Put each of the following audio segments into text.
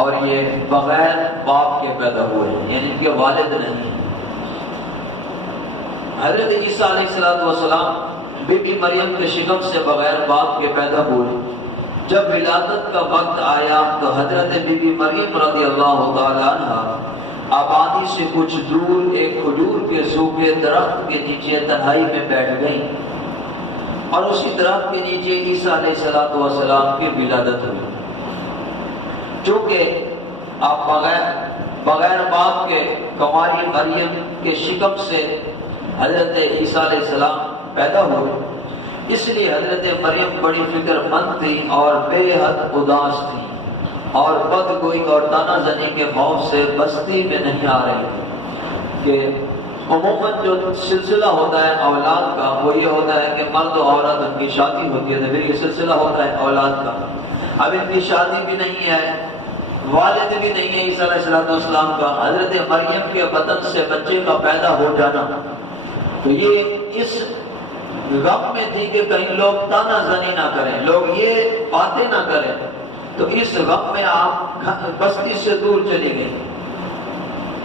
اور یہ بغیر باپ کے پیدا ہوئے ہیں، یعنی ان کے والد نہیں ہیں۔ حضرت عیسیٰ علیہ السلام بی بی مریم کے شکم سے بغیر باپ کے پیدا ہوئے۔ جب ولادت کا وقت آیا تو حضرت بی بی مریم رضی اللہ تعالی عنہ آبادی سے کچھ دور ایک کھجور کے سوکھے درخت کے نیچے تنہائی میں بیٹھ گئیں، اور اسی درخت کے نیچے عیسیٰ علیہ السلام کی ولادت ہوئی۔ چونکہ آپ بغیر باپ کے کنواری مریم کے شکم سے حضرت عیسیٰ علیہ السلام پیدا ہوئے، اس لیے حضرت مریم بڑی فکر مند تھی اور بے حد اداس تھی، اور بدگوئی اور تانا زنی کے خوف سے بستی میں نہیں آ رہی تھی۔ کہ عموماً جو سلسلہ ہوتا ہے اولاد کا وہ یہ ہوتا ہے کہ مرد و عورت ان کی شادی ہوتی ہے، تو پھر یہ سلسلہ ہوتا ہے اولاد کا۔ اب ان کی شادی بھی نہیں ہے، والد بھی نہیں ہے عیسیٰ علیہ السلام کا، حضرت مریم کے بدن سے بچے کا پیدا ہو جانا، تو یہ اس غم میں تھی کہ کہیں لوگ تانا زنی نہ کریں، لوگ یہ باتیں نہ کریں، تو اس غم میں آپ بستی سے دور چلی گئی،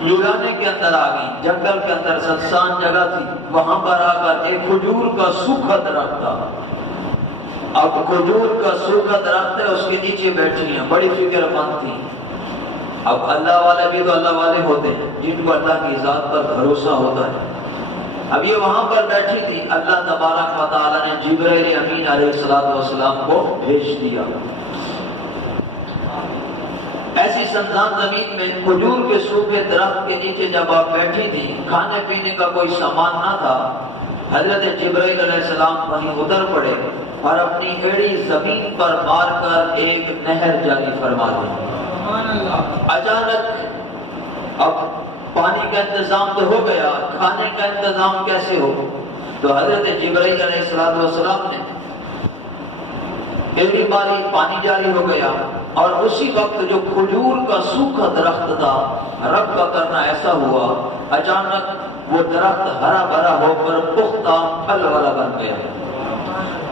ویرانے کے اندر آ گئی، جنگل کے اندر سنسان جگہ تھی، وہاں پر آ کر ایک کھجور کا سوکھا درخت تھا۔ اب کھجور کا سوکھا درخت ہے، اس کے نیچے بیٹھی ہیں، بڑی فکر مند تھی۔ اب اللہ والے بھی تو اللہ والے ہوتے ہیں جن کو اللہ کی ذات پر بھروسہ ہوتا ہے۔ اب یہ وہاں پر بیٹھی تھی، اللہ تبارک و تعالی نے جبرائیل امین علیہ السلام کو بھیج دیا۔ ایسی سنسان زمین میں کھجور کے سوکھے درخت کے نیچے جب آپ بیٹھی تھی، کھانے پینے کا کوئی سامان نہ تھا، حضرت جبرائیل علیہ السلام وہیں اتر پڑے اور اپنی ایڑی زمین پر مار کر ایک نہر جاری فرما دی۔ اچانک اب پانی کا انتظام تو ہو گیا، کھانے کا انتظام کیسے ہو؟ تو حضرت جبرائیل علیہ السلام نے ایڑی ماری، پانی جاری ہو گیا، اور اسی وقت جو کھجور کا سوکھا درخت تھا، رب کا کرنا ایسا ہوا، اچانک وہ درخت ہرا بھرا ہو کر پختہ پھل والا بن گیا۔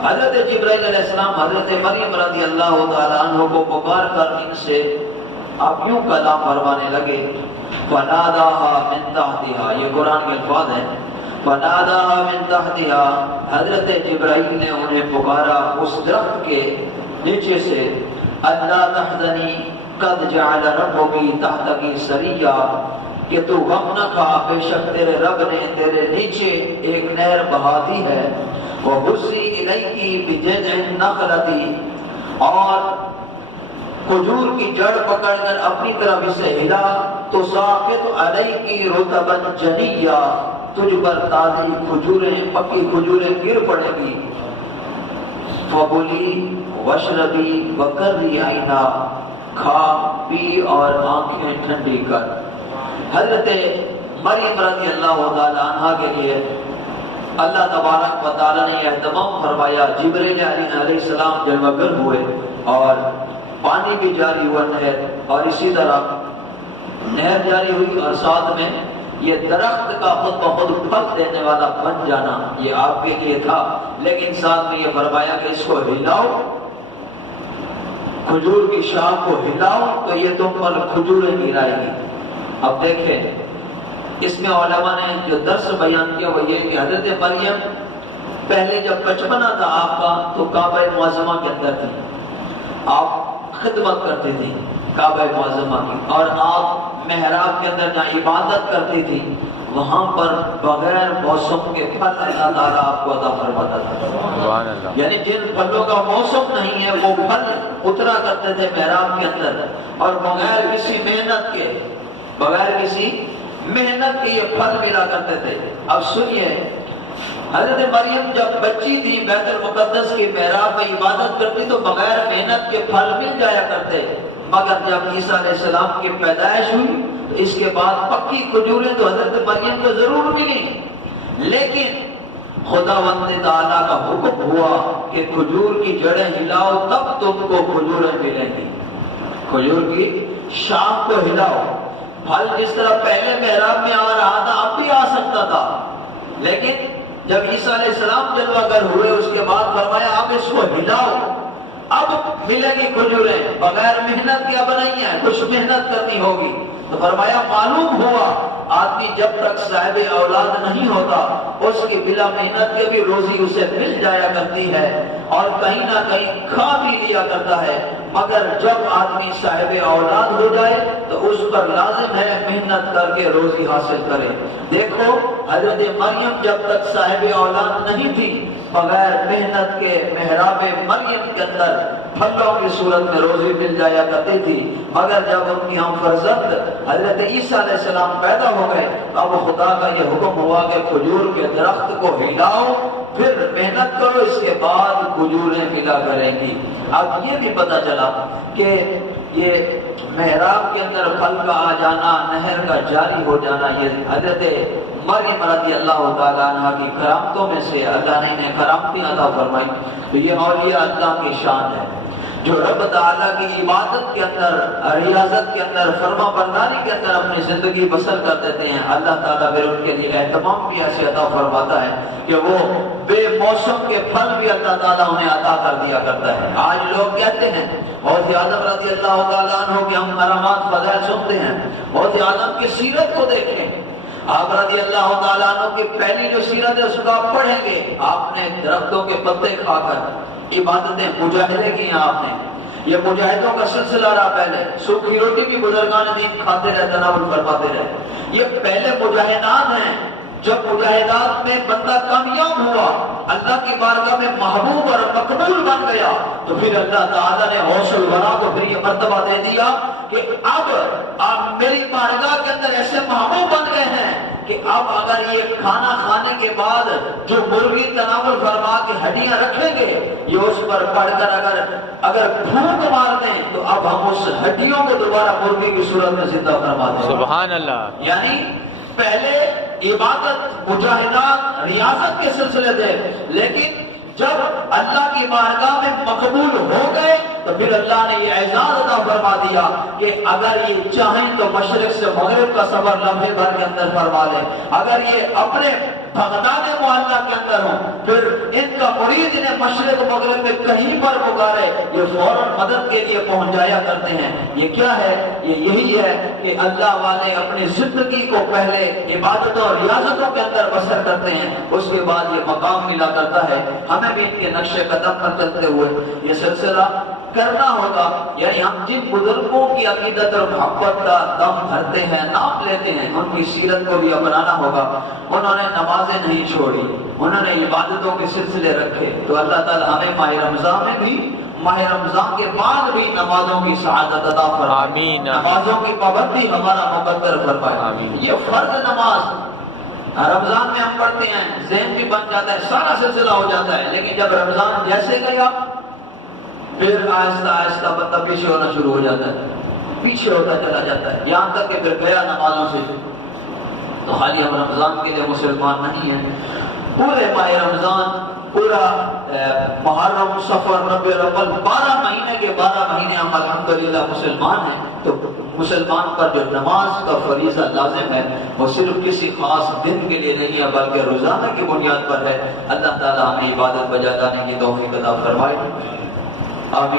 حضرت جبرائیل علیہ السلام حضرت مریم رضی اللہ تعالیٰ عنہ کو پکار کر ان سے آپ یوں کلام فرمانے لگے، فَنَادَاهَا مِن تَحْتِهَا، یہ قرآن کے الفاظ ہیں، فَنَادَاهَا مِن تَحْتِهَا، حضرت جبرائیل نے انہیں پکارا اس درخت کے نیچے سے، اللہ تحزنی قد جعل ربکی تحتکی سریا، کہ تو غم نہ کھا، بے شک تیرے رب نے تیرے نیچے ایک نہر بہا دی ہے، وَحُزِّی إِلَيْكِ بِجَذْعِ النَّخْلَةِ، اور کھجور کی جڑ پکڑ کر اپنی طرف اسے ہلا، تو ساقط علیکی رطبا جنیا، تجھ پر تازی کھجوریں، پکی کھجوریں گر پڑے گی، فَبُلِی وَشْرَبِی وَقَرِّی عَیْنَا، کھا پی اور آنکھیں ٹھنڈی کر۔ حضرت مریم رضی اللہ تعالیٰ عنہ کے لیے اللہ تبارک و تعالیٰ نے یہ اہتمام فرمایا، جبرائیل علیہ السلام جلوہ گر ہوئے اور پانی بھی جاری ہوا نہر، اور اسی طرح نہر جاری ہوئی، اور ساتھ میں یہ درخت کا خود بخود پھل دینے والا بن جانا یہ آپ کے لیے تھا، لیکن ساتھ میں یہ فرمایا کہ اس کو ہلاؤ، کھجور کی شاخ کو ہلاؤ تو یہ تم پر کھجوریں گرائے گی۔ اب دیکھیں اس میں علماء نے جو درس بیان کیا وہ یہ کہ حضرت مریم پہلے جب بچپنا تھا آپ کا تو کعبہ معظمہ کے اندر تھی، آپ خدمت کرتے تھے کعبہ معظمہ کی، اور آپ محراب کے اندر جہاں عبادت کرتی تھی وہاں پر بغیر موسم کے پھل اللہ تعالیٰ آپ کو عطا فرماتا تھا، یعنی جن پھلوں کا موسم نہیں ہے وہ پھل اترا کرتے تھے محراب کے اندر، اور بغیر کسی محنت کے یہ پھل ملا کرتے تھے۔ اب سنیے، حضرت مریم جب بچی تھی بیت المقدس کی محراب میں عبادت کرتی تو بغیر محنت کے پھل مل جایا کرتے، مگر جب عیسیٰ علیہ السلام کی پیدائش ہوئی تو اس کے بعد پکی کھجوریں تو حضرت مریم کو ضرور ملی، لیکن خداوند تعالیٰ کا حکم ہوا کہ کھجور کی جڑیں ہلاؤ تب تم کو کھجوریں ملیں گی، کھجور کی شاخ کو ہلاؤ۔ پھل جس طرح پہلے محراب میں آ رہا تھا اب بھی آ سکتا تھا، لیکن جب عیسیٰ علیہ السلام جلوہ گر ہوئے اس کے بعد فرمایا آپ اس کو ہلاؤ، اب ملے گی کھجوریں، بغیر محنت کے اب نہیں ہے، کچھ محنت کرنی ہوگی۔ تو فرمایا معلوم ہوا آدمی جب تک صاحب اولاد نہیں ہوتا اس کی بلا محنت کے بھی روزی اسے مل جایا کرتی ہے اور کہیں نہ کہیں کھا بھی لیا کرتا ہے، مگر جب آدمی صاحب اولاد ہو جائے تو اس پر لازم ہے محنت کر کے روزی حاصل کرے۔ دیکھو حضرت مریم جب تک صاحب اولاد نہیں تھی بغیر محنت کے محراب مریم کے اندر پھلوں کی صورت میں روزی مل جایا کرتی تھی، مگر جب ان کی ہم فرزند حضرت عیسیٰ علیہ السلام پیدا ہو گئے اب خدا کا یہ حکم ہوا کہ کھجور کے درخت کو ہلاؤ، پھر محنت کرو، اس کے بعد کھجوریں ملا کریں گی۔ اب یہ بھی پتہ چلا کہ یہ محراب کے اندر پھل کا آ جانا، نہر کا جاری ہو جانا، یہ حضرت مریم رضی اللہ تعالیٰ عنہ کی کرامتوں میں سے اللہ نے انہیں کرامتیں عطا فرمائی۔ تو یہ اولیاء اللہ کی شان ہے جو رب تعالیٰ کی عبادت کے اندر، ریاضت کے اندر، فرما برداری کے اندر اپنی زندگی بسر کر دیتے ہیں۔ اللہ تعالیٰ پھر ان کے لیے اہتمام بھی ایسے عطا فرماتا ہے کہ وہ بے موسم کے پھل بھی اللہ تعالیٰ انہیں عطا کر دیا کرتا ہے۔ آج لوگ کہتے ہیں غوث اعظم رضی اللہ تعالیٰ عنہ کے ہم کرامات فضائل سنتے ہیں، غوث اعظم کی سیرت کو دیکھیں، آپ رضی اللہ تعالیٰ عنہ کی پہلی جو سیرت ہے اس کو آپ پڑھیں گے، آپ نے درختوں کے پتے کھا کر عبادتیں مجاہدے کی ہیں، آپ نے یہ مجاہدوں کا سلسلہ رہا۔ پہلے سوکھی روٹی بھی بزرگان دین کھاتے رہے، تناول فرماتے رہے، یہ پہلے مجاہدات ہیں۔ جب مجاہدات میں بندہ کامیاب ہوا، اللہ کی بارگاہ میں محبوب اور مقبول بن گیا، تو پھر اللہ تعالیٰ نے غوث الورا کو پھر یہ مرتبہ دے دیا کہ اب آپ میری بارگاہ کے اندر ایسے محبوب بن گئے ہیں کہ اب اگر یہ کھانا کھانے کے بعد جو مرغی تناول فرما کے ہڈیاں رکھیں گے، یہ اس پر پڑھ کر اگر پھونک مار دیں تو اب ہم اس ہڈیوں کو دوبارہ مرغی کی صورت میں زندہ فرما دیں۔ سبحان اللہ۔ یعنی پہلے عبادت، مجاہدات، ریاضت کے سلسلے تھے، لیکن جب اللہ کی بارگاہ میں مقبول ہو گئے تو پھر اللہ نے یہ اعزاز عطا فرما دیا کہ اگر یہ چاہیں تو مشرق سے مغرب کا سفر لمحے بھر کے اندر فرما لیں، اگر یہ اپنے بغداد معلّہ کے اندر ہوں، پھر ان کا مرید انہیں مشرق مغرب میں کہیں پر پکارے یہ فوراً مدد کے لیے پہنچ جایا کرتے ہیں۔ یہ کیا ہے؟ یہ یہی ہے کہ اللہ والے اپنی زندگی کو پہلے عبادتوں اور ریاضتوں کے اندر بسر کرتے ہیں، اس کے بعد یہ مقام ملا کرتا ہے۔ ہمیں بھی ان کے نقش قدم پر چلتے ہوئے یہ سلسلہ کرنا ہوگا، یعنی ہم جن بزرگوں کی عقیدت اور محبت کا دم بھرتے ہیں، نام لیتے ہیں، ان کی سیرت کو بھی اپنانا ہوگا۔ انہوں نے نمازیں نہیں چھوڑی، انہوں نے عبادتوں کے سلسلے رکھے، تو اللہ تعالیٰ ہمیں ماہ رمضان میں بھی، ماہ رمضان کے بعد بھی نمازوں کی سعادت عطا فرمائے، نمازوں کی پابندی ہمارا مقدر فرمائے۔ یہ فرض نماز رمضان میں ہم پڑھتے ہیں، ذہن بھی بن جاتا ہے، سارا سلسلہ ہو جاتا ہے، لیکن جب رمضان جیسے گیا پھر آہستہ آہستہ بندہ پیچھے ہونا شروع ہو جاتا ہے، پیچھے ہوتا چلا جاتا ہے، یہاں تک کہ پھر گیا نمازوں سے۔ تو خالی ہم رمضان کے لیے مسلمان نہیں ہیں، پورے ماہ رمضان، پورا محرم، صفر، ربیع الاول، 12 مہینے کے 12 مہینے ہم الحمدللہ مسلمان ہیں۔ تو مسلمان پر جو نماز کا فریضہ لازم ہے وہ صرف کسی خاص دن کے لیے نہیں ہے بلکہ روزانہ کی بنیاد پر ہے۔ اللہ تعالیٰ ہمیں عبادت بجا لانے کی توفیق عطا فرمائے، آمین۔